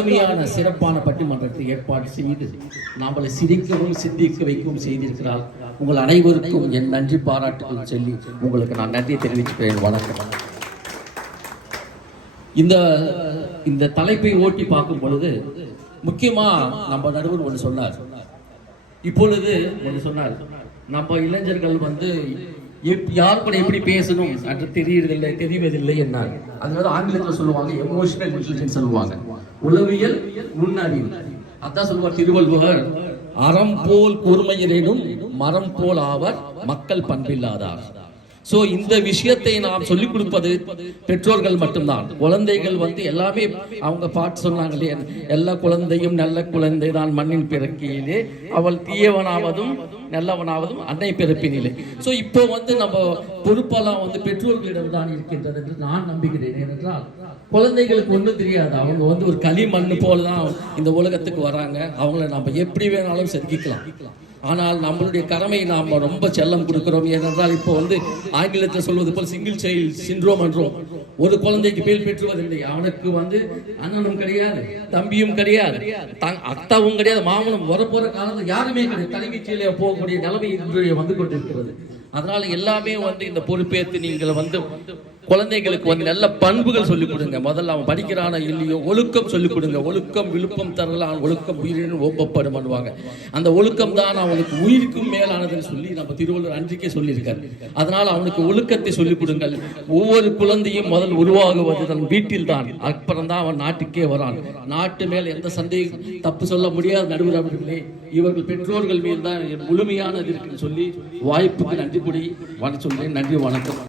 அருமையான சிறப்பான பட்டிமன்றத்தை ஏற்பாடு செய்து நாமளை சிரிக்கவும் சிந்திக்க வைக்கவும் செய்திருக்கிறார். உங்கள் அனைவருக்கும் என் நன்றி பாராட்டுகள் சொல்லி உங்களுக்கு நான் நன்றி தெரிவிச்சுக்கிறேன். வணக்கம். இந்த தலைப்பை ஓட்டி பார்க்கும் பொழுது முக்கியமா நம்ம நடுவர் ஒன்று சொன்னார். இப்பொழுது ஒன்று சொன்னார், நம்ம இளைஞர்கள் யார் கூட எப்படி பேசணும் என்று தெரிவதில்லை என்னாங்க. அதனால ஆங்கிலத்தில் சொல்லுவாங்க எமோஷனல் இன்டெலிஜென்ஸ் சொல்லுவாங்க, உளவியல் நுண்ணறிவு. அதான் சொல்லுவார் திருவள்ளுவர், அறம் போல் கூர்மையிலேனும் மரம் போல் ஆவர் மக்கள் பண்பில்லாதார். சோ இந்த விஷயத்தை நாம் சொல்லிக் கொடுப்பது பெற்றோர்கள் மட்டும்தான். குழந்தைகள் எல்லாமே அவங்க பாட்டு சொன்னாங்க இல்லையா, எல்லா குழந்தையும் நல்ல குழந்தை தான் மண்ணின் பிறக்கையிலே, அவள் தீயவனாவதும் நல்லவனாவதும் அன்னை பிறப்பினிலே. சோ இப்போ நம்ம பொறுப்பெல்லாம் பெற்றோர்களிடம் தான் இருக்கின்றது என்று நான் நம்புகிறேன். ஏனென்றால் குழந்தைகளுக்கு ஒன்றும் தெரியாது. அவங்க ஒரு களிமண் போலதான் இந்த உலகத்துக்கு வராங்க. அவங்கள நம்ம எப்படி வேணாலும் செதுக்கிக்கலாம். ஆனால் நம்மளுடைய கடமை நாம் ரொம்ப செல்லம் கொடுக்கிறோம். ஏனென்றால் இப்போ ஆங்கிலத்தில் சொல்வது போல் சிங்கிள் சைல்ட் சிண்ட்ரோம் என்றோம். ஒரு குழந்தைக்கு பேர் பெற்றுவதில்லை. அவனுக்கு அண்ணனும் கிடையாது, தம்பியும் கிடையாது, அத்தாவும் கிடையாது, மாமனும் வரப்போற காலத்தில் யாருமே கிடையாது. தலைமைச்சியில போகக்கூடிய நிலைமை இன்று கொண்டிருக்கிறது. அதனால எல்லாமே இந்த பொறுப்பேற்று நீங்கள் குழந்தைகளுக்கு நல்ல பண்புகள் சொல்லிக் கொடுங்க. முதல்ல அவன் படிக்கிறானா இல்லையோ ஒழுக்கம் சொல்லிக் கொடுங்க. ஒழுக்கம் விழுப்பம் தரலாம், ஒழுக்கம் உயிரினும் ஓப்பப்படும் பண்ணுவாங்க. அந்த ஒழுக்கம் தான் அவனுக்கு உயிருக்கும் மேலானதுன்னு சொல்லி நம்ம திருவள்ளுவர் அன்றைக்கே சொல்லியிருக்காரு. அதனால அவனுக்கு ஒழுக்கத்தை சொல்லிக் கொடுங்கள். ஒவ்வொரு குழந்தையும் முதல் உருவாகுவது தன் வீட்டில் தான். அப்புறம் தான் அவன் நாட்டுக்கே வரான். நாட்டு மேல் எந்த சந்தேகம் தப்பு சொல்ல முடியாது. நடுவர் அவர்களே, இவர்கள் பெற்றோர்கள் மேல் தான் முழுமையானது இருக்குன்னு சொல்லி வாய்ப்புக்கு நன்றி கூடி சொல்றேன். நன்றி, வணக்கம்.